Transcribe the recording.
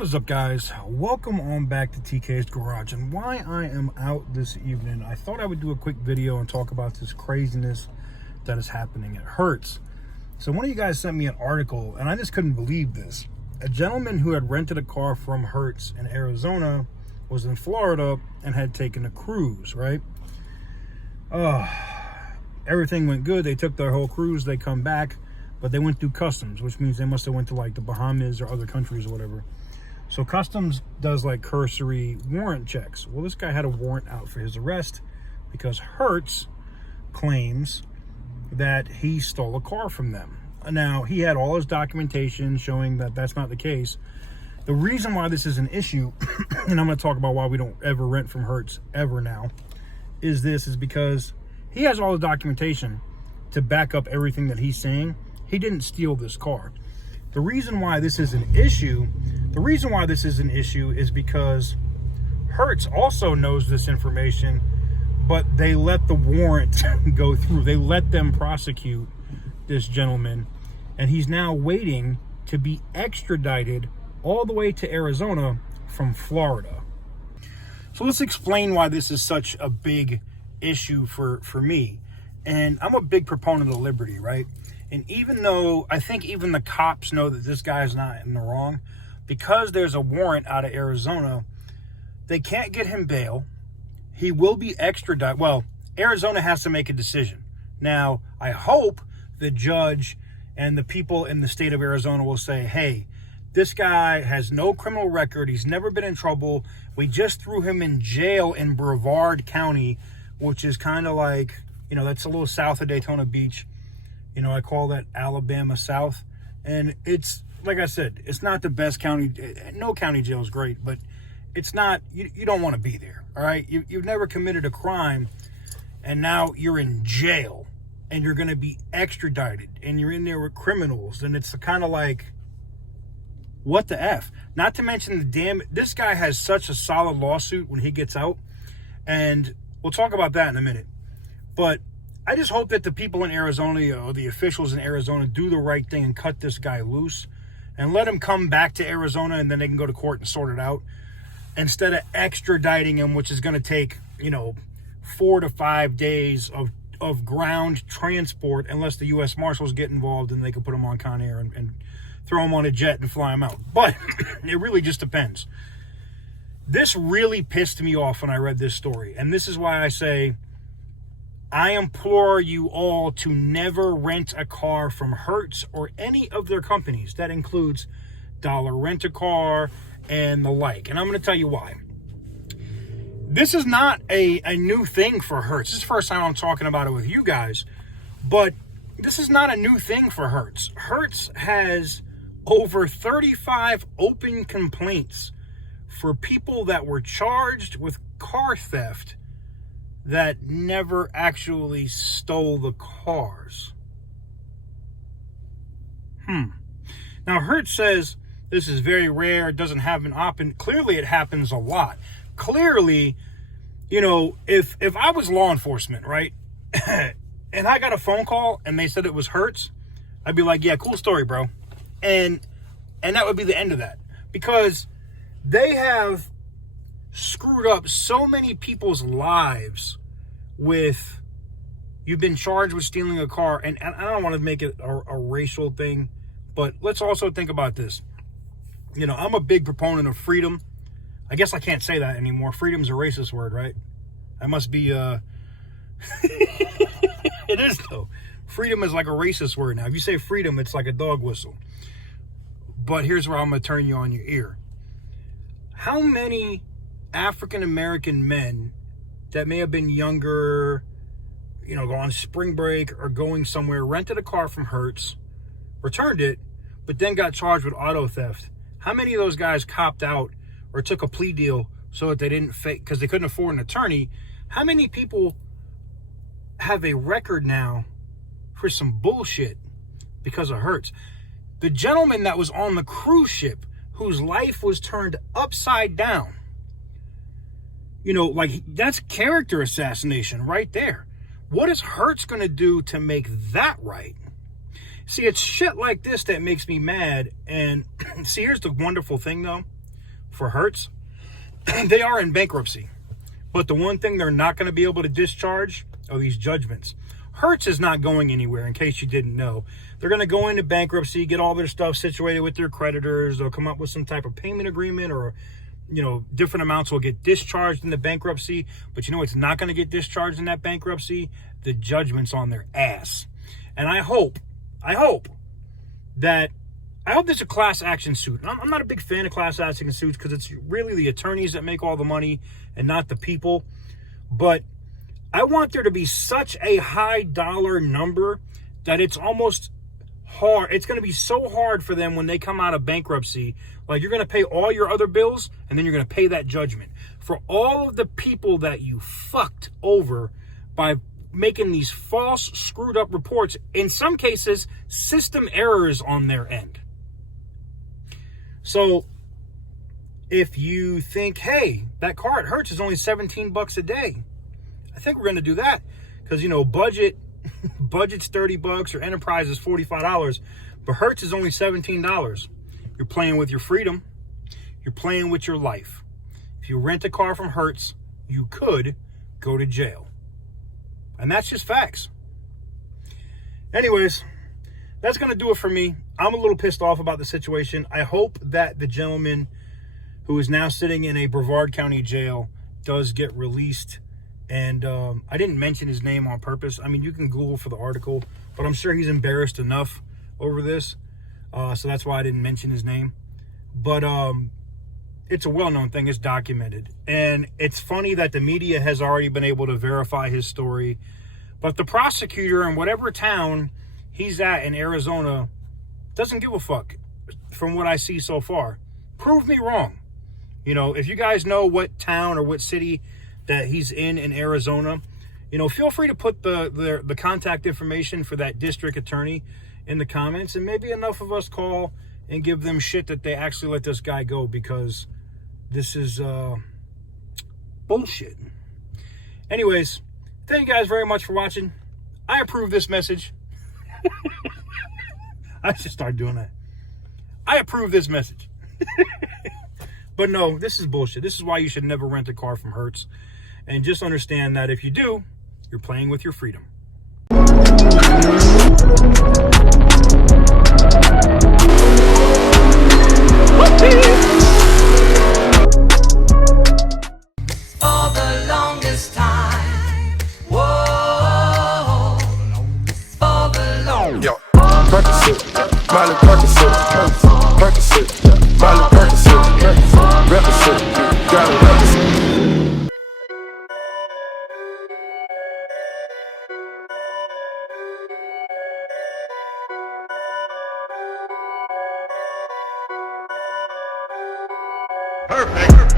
What is up, guys? Welcome on back to TK's Garage. And why I am out this evening, I thought I would do a quick video and talk about this craziness that is happening at Hertz. So one of you guys sent me an article and I just couldn't believe this. A gentleman who had rented a car from Hertz in Arizona was in Florida and had taken a cruise, right? Everything went good. They took their whole cruise. They come back, but they went through customs, which means they must have went to like the Bahamas or other countries or whatever. So customs does like cursory warrant checks. Well, this guy had a warrant out for his arrest because Hertz claims that he stole a car from them. Now, he had all his documentation showing that that's not the case. The reason why this is an issue, and I'm going to talk about why we don't ever rent from Hertz ever now, is because he has all the documentation to back up everything that he's saying. He didn't steal this car. The reason why this is an issue is because Hertz also knows this information, but they let the warrant go through. They let them prosecute this gentleman, and he's now waiting to be extradited all the way to Arizona from Florida. So let's explain why this is such a big issue for me. And I'm a big proponent of liberty, right? And even though I think even the cops know that this guy is not in the wrong, because there's a warrant out of Arizona, they can't get him bail. He will be extradited. Well, Arizona has to make a decision. Now, I hope the judge and the people in the state of Arizona will say, hey, this guy has no criminal record. He's never been in trouble. We just threw him in jail in Brevard County, which is kind of like, that's a little south of Daytona Beach. I call that Alabama South. And it's, like I said, it's not the best county. No county jail is great, but it's not, you don't want to be there, all right? You've never committed a crime, and now you're in jail, and you're going to be extradited, and you're in there with criminals, and it's kind of like, what the F? Not to mention this guy has such a solid lawsuit when he gets out, and we'll talk about that in a minute. But I just hope that the people in Arizona, or the officials in Arizona, do the right thing and cut this guy loose and let him come back to Arizona, and then they can go to court and sort it out instead of extraditing him, which is going to take, 4 to 5 days of ground transport, unless the U.S. Marshals get involved and they can put him on Con Air and throw him on a jet and fly him out. But it really just depends. This really pissed me off when I read this story. And this is why I say, I implore you all to never rent a car from Hertz or any of their companies. That includes Dollar Rent-A-Car and the like. And I'm going to tell you why. This is not a new thing for Hertz. This is the first time I'm talking about it with you guys. But this is not a new thing for Hertz. Hertz has over 35 open complaints for people that were charged with car theft that never actually stole the cars. Now, Hertz says this is very rare. It doesn't happen. Clearly, it happens a lot. Clearly, if I was law enforcement, right, and I got a phone call and they said it was Hertz, I'd be like, yeah, cool story, bro. And that would be the end of that. Because they have screwed up so many people's lives with, you've been charged with stealing a car. And I don't want to make it a racial thing, but let's also think about this. I'm a big proponent of freedom. I guess I can't say that anymore. Freedom's a racist word, right? I must be, it is though. Freedom is like a racist word now. If you say freedom, it's like a dog whistle. But here's where I'm going to turn you on your ear. How many African-American men that may have been younger, go on spring break or going somewhere, rented a car from Hertz, returned it, but then got charged with auto theft? How many of those guys copped out or took a plea deal so that they didn't fake, because they couldn't afford an attorney? How many people have a record now for some bullshit because of Hertz? The gentleman that was on the cruise ship, whose life was turned upside down, that's character assassination right there. What is Hertz going to do to make that right? See, it's shit like this that makes me mad. And see, here's the wonderful thing, though. for Hertz, they are in bankruptcy. But the one thing they're not going to be able to discharge are these judgments. Hertz is not going anywhere, in case you didn't know. They're going to go into bankruptcy, get all their stuff situated with their creditors. They'll come up with some type of payment agreement, or, different amounts will get discharged in the bankruptcy. But it's not going to get discharged in that bankruptcy? The judgment's on their ass. And I hope there's a class action suit. I'm not a big fan of class action suits because it's really the attorneys that make all the money and not the people. But I want there to be such a high dollar number that it's almost hard. It's going to be so hard for them when they come out of bankruptcy. Like, you're going to pay all your other bills, and then you're going to pay that judgment. For all of the people that you fucked over by making these false, screwed up reports, in some cases, system errors on their end. So, if you think, hey, that car at Hertz is only $17 a day, I think we're going to do that. Because, budget's $30 or enterprise is $45, but Hertz is only $17. You're playing with your freedom. You're playing with your life. If you rent a car from Hertz, you could go to jail. And that's just facts. Anyways, that's going to do it for me. I'm a little pissed off about the situation. I hope that the gentleman who is now sitting in a Brevard County jail does get released. And I didn't mention his name on purpose. I mean, you can Google for the article, but I'm sure he's embarrassed enough over this. So that's why I didn't mention his name. But it's a well-known thing. It's documented. And it's funny that the media has already been able to verify his story. But the prosecutor in whatever town he's at in Arizona doesn't give a fuck from what I see so far. Prove me wrong. If you guys know what town or what city that he's in Arizona, feel free to put the contact information for that district attorney in the comments, and maybe enough of us call and give them shit that they actually let this guy go, because this is bullshit. Anyways, thank you guys very much for watching. I approve this message. I should start doing that. I approve this message. But no, this is bullshit. This is why you should never rent a car from Hertz. And just understand that if you do, you're playing with your freedom. For the longest time. Whoa. For the longest. Yo, Percocet, Miley Percocet, Percocet, Miley Percocet, represent, gotta represent. Perfect.